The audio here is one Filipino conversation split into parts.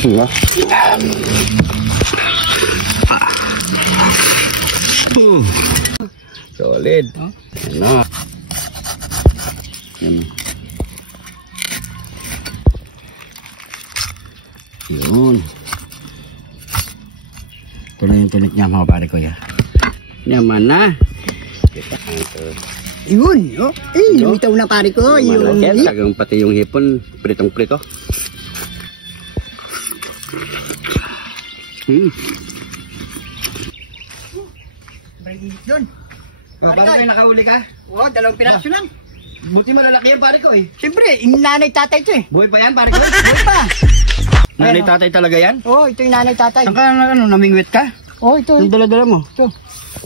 Diba? Solid. Yan na. Yan na. Yun. Ito na yung tinik niya mga pare ko ya. Yaman na. Yun. Oh. Lumitaw na pare ko. Yun. Tagang pati yung hipon. Pritong-prito. Yun. Pare ko, nakahuli ka? Oo, 2 piraso lang. Buti malalaki yan pare ko eh. Siyempre, yung nanay tatay ito eh. Buhay pa yan pare ko? Buhay pa. Nanay tatay talaga yan? Oo, ito yung nanay tatay. Saan ka namingwit ka? Oo, ito. Yung dala-dala mo? Ito.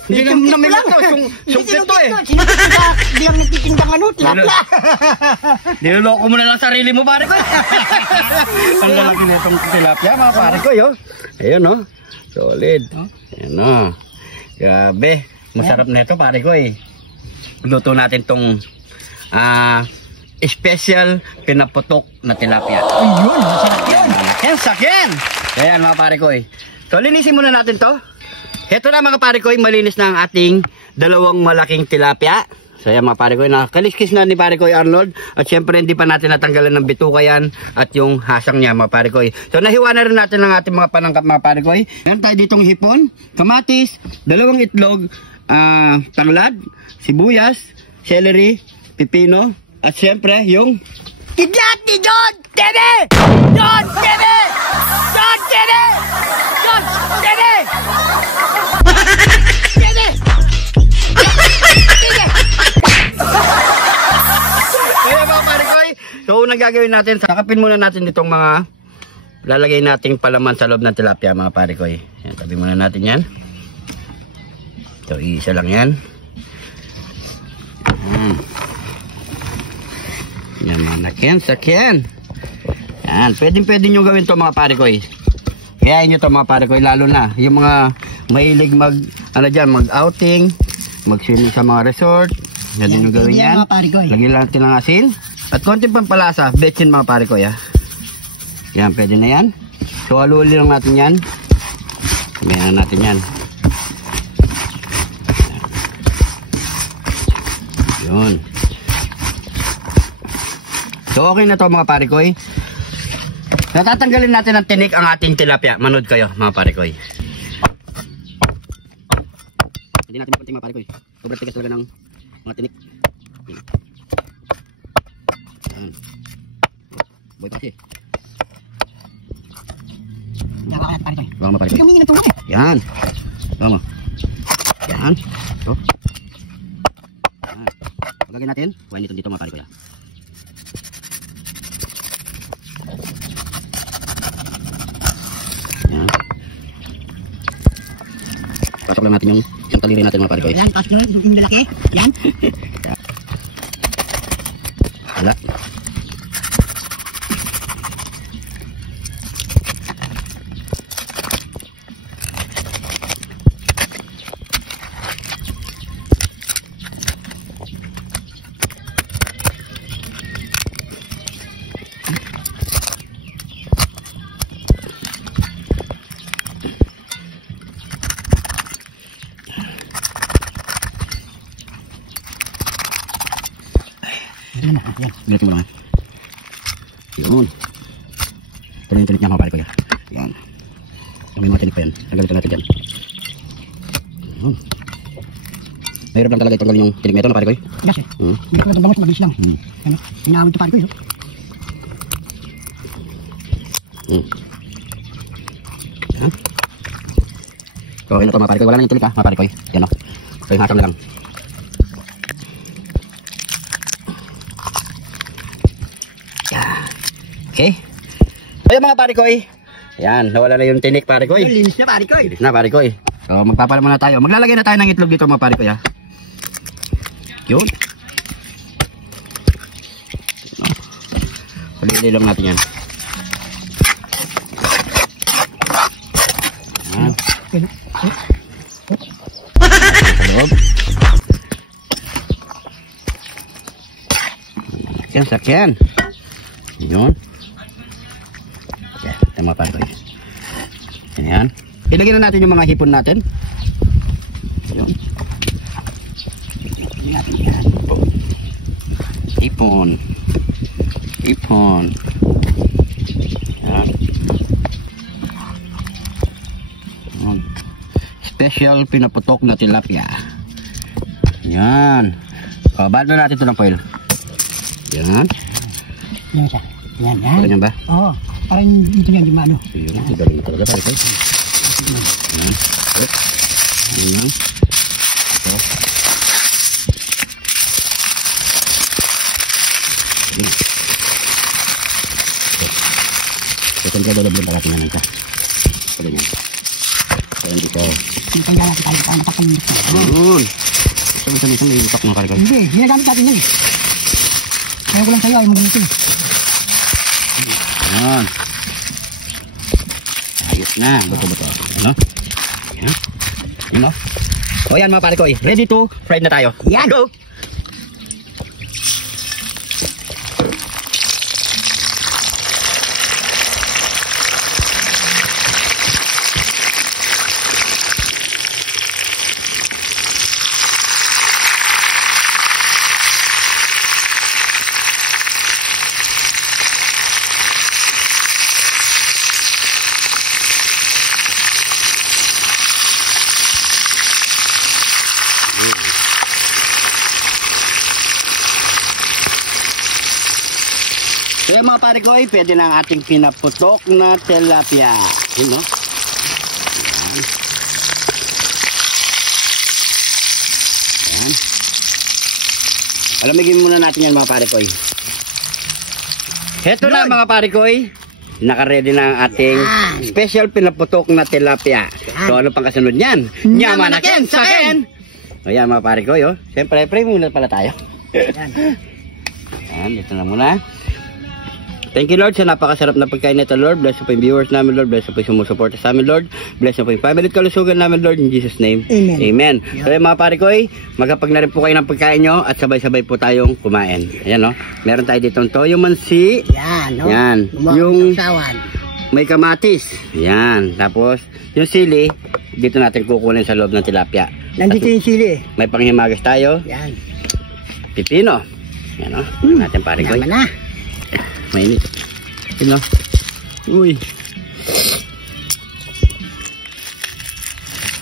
Hindi na namingwit ka. Sungkit to eh. Sinukit ko sa biyang nagtitindang ano, tilapia. Niloloko mo na lang sarili mo pare ko. Ang lalaki na itong tilapia mga pare ko yun. Ayun no. Solid. Ayun no. Grabe. Masarap na ito pare ko eh. Luto natin tong special pinaputok na tilapia. Ayun, masarap yun. Sakyan! Ayan mga pare ko eh. So linisin muna natin to. Ito na mga pare ko eh, malinis na ang ating 2 malaking tilapia. So ayan mga pare ko, nakaliskis na ni pare ko Arnold. At syempre hindi pa natin natanggalan ng bituka yan at yung hasang niya mga pare ko. So nahiwa na rin natin ang ating mga panangkap mga pare ko. Meron tayo ditong hipon, kamatis, 2 itlog, tanglad, sibuyas, celery, pipino, at syempre yung Kidlat ni John TV! John TV! John TV! John TV! TV! Kaya mga pare ko, so unang gagawin natin, sakapin muna natin itong mga lalagay nating palaman sa loob ng tilapia mga pare ko. Yan, tabi muna natin yan. So isa lang yan. Yan mga sakyan. Yan, pwede nyo gawin to mga pare ko. Kaya nyo to mga pare ko, lalo na yung mga mahilig mag-outing, mag-swimming sa mga resort. Pwede nyo gawin yan. Lagyan lang natin ng asin. At konting pampalasa, betchin mga pare ko. Yan, pwede na yan. So aluli lang natin yan. Sabihan natin yan. Yun. So okay na to mga pare ko. Natatanggalin natin ng tinik ang ating tilapia. Manood kayo mga pare ko. Hindi natin mapunting mga pare ko. Sobrang tigas talaga ng mga tinik. Yan. Boy pa kasi. Baka ka pare ko. Baka mga pare ko. Humingi ng tulong eh. Yan. Baka mo. Yan. So. Yan. Pagagay natin. Huwag nito dito mga pare ko. Pasok lang natin yung taliri natin mga pare ko. Yan, pasok lang yung lalaki. Yan. Wala. Yan. Bilitin mo naman. Yun. Ito na yung tinik niya mga pare ko. Yan. May mga tinik pa yan. Tanggalin natin dyan. Yun. Mahirap lang talaga itanggalin yung tinik nito na pare ko. Yes eh. Hindi ko lang bangos, mabilis lang. Inawid ito pare ko. Yan. So okay na ito mga pare ko. Wala na yung tinik mga pare ko. Yan o. So yung hasang na lang. Okay. Ayan mga pare ko. Yan, nawala na yung tinik pare ko. Linis na pare ko. Linis na pare ko. So magpapalaman na tayo. Maglalagay na tayo ng itlog dito mga pare ko. Yun. Palili lang natin yan. Yan. Sakyan. Yun. Ito mga pare koy. Ayan. Ilagay na natin yung mga hipon natin. Ayun. Ilagay natin yan. Hipon. Hipon. Ayan. Ayan. Special pinaputok na tilapia. Ayan. O, ba't na natin ito ng foil? Ayan. Yan siya. Yan, yan. Ganyan ba? Oo. Parang dito yan, di maano. Ayun. Galing talaga pare koy. Ayan. Ayan. Ito. Ayan. Ito yung doloblo pala tingnan ka. Ito ganyan. Ayan dito. Yung pagdala tayo para napakalinis na. Ayun. Minsan may itak mga pare koy. Hindi, ginagamit natin yan eh. Kaya ko lang sa'yo, ayaw mag-ito eh. Ayan. Ayos na. Bato-bato. Ano? Ayan. Ayan o. O yan mga pare koy. Ready to fry na tayo. Yan. Go! Kaya mga pare koy, pwede na ang ating pinaputok na tilapia. Yun no? Ayan. Ayan. Alamigin muna natin yan mga pare koy. Heto na mga pare koy. Naka-ready na ang ating special pinaputok na tilapia. So ano pang kasunod niyan? Nyaman na ken sa ken! Ayan mga pare koy, oh. Siyempre, pray muna pala tayo. Yan. Ayan, dito na muna. Thank you Lord sa napakasarap na pagkain nito Lord. Bless po yung viewers namin Lord. Bless po yung sumusuporta sa amin Lord. Bless po yung family at kalusugan namin Lord. In Jesus name. Amen. Amen. So yung mga pare koy, magkapag na rin po kayo ng pagkain nyo at sabay-sabay po tayong kumain. Ayan no. Meron tayo dito toyo mansi. Yan, no? Yan. Yung... Yung may kamatis. Yan. Tapos yung sili, dito natin kukunin sa loob ng tilapia. Nandito yung sili eh. May panghimagas tayo. Yan. Pipino. Yan no. Natin pare koy. Yaman na. Mainit. Yun no. Uy.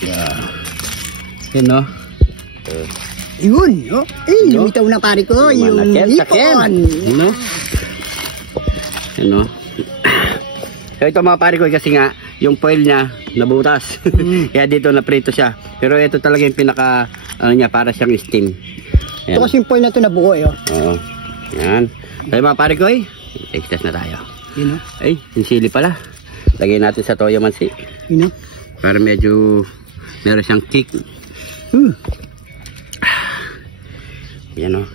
Yeah. Yun no. Yun, no? Eh, No? lumitaw na pare ko. Yung Malaken, hipon. saken. Yun no. Yun no. So ito mga pare ko kasi nga yung foil niya nabutas. Kaya dito naprito siya. Pero ito talaga yung pinaka ano niya para siyang steam. Ito kasi yung foil na ito nabuo eh. Oh. Oo. Yan. So mga pare ko extras na tayo. Yun, no? Ay, yung sili pala. Lagay natin sa toyo mansi. Yun, no? Para medyo meron siyang kick. Yan o.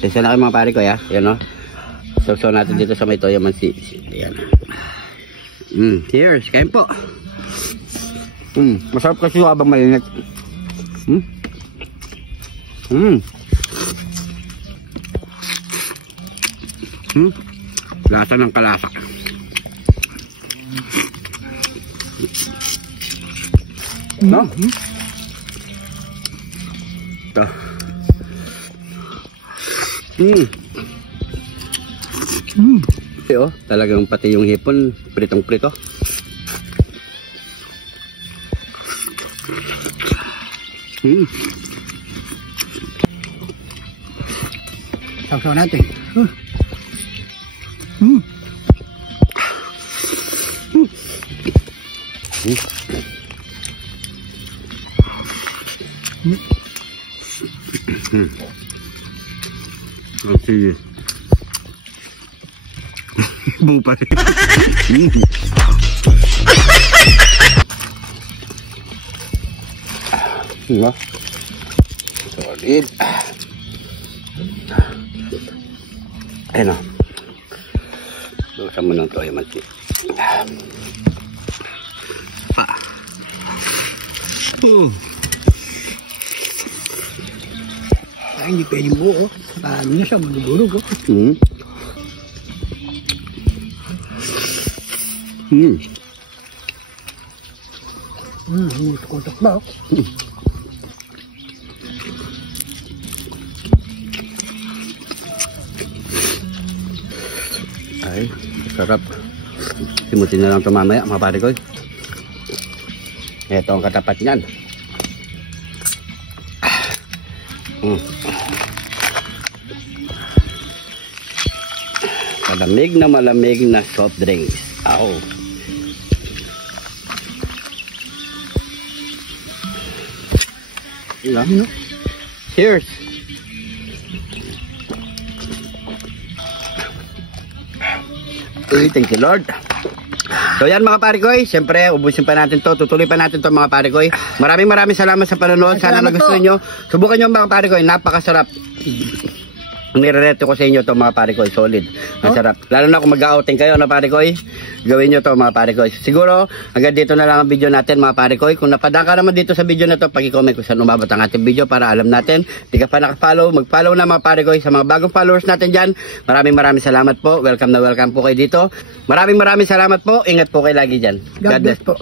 Tesa na kayo mga pare ko ya. Yan o. So natin dito sa may toyo mansi. Yan. Cheers. Kain po. Masarap kasi habang mainit. Lasa ng kalasa. No? Ito. Kasi oh, talagang pati yung hipon pritong-prito. Sausaw natin. Sige. Bang pa rin. Diba? Solid. Ayan o. Lusan mo ng toyo mansi. Ay, hindi pwedeng buo. Ano na siya, magdudurog. Kutok ba? Ay, sarap. Simutin na lang ito mamaya, mga pare ko. Ito ang katapat niyan. Malamig na soft drinks. Aw. Cheers. Uy, thank you Lord. So yan mga parikoy, siyempre ubusin pa natin to, tutuloy pa natin to mga parikoy. Maraming salamat sa panonood. Sana nagustuhan nyo. Subukan nyo mga parikoy, napakasarap. Nirereto ko sa inyo to mga parikoy, solid. Masarap. Lalo na kung mag-outing kayo na parikoy, gawin nyo to mga parikoy. Siguro, hanggang dito na lang ang video natin mga parikoy. Kung napadaan ka naman dito sa video na to, pag-comment kung saan umabot ang ating video para alam natin. Di ka pa nakafollow, mag-follow na mga parikoy. Sa mga bagong followers natin dyan, maraming salamat po. Welcome na welcome po kayo dito. Maraming salamat po. Ingat po kayo lagi dyan. God bless po.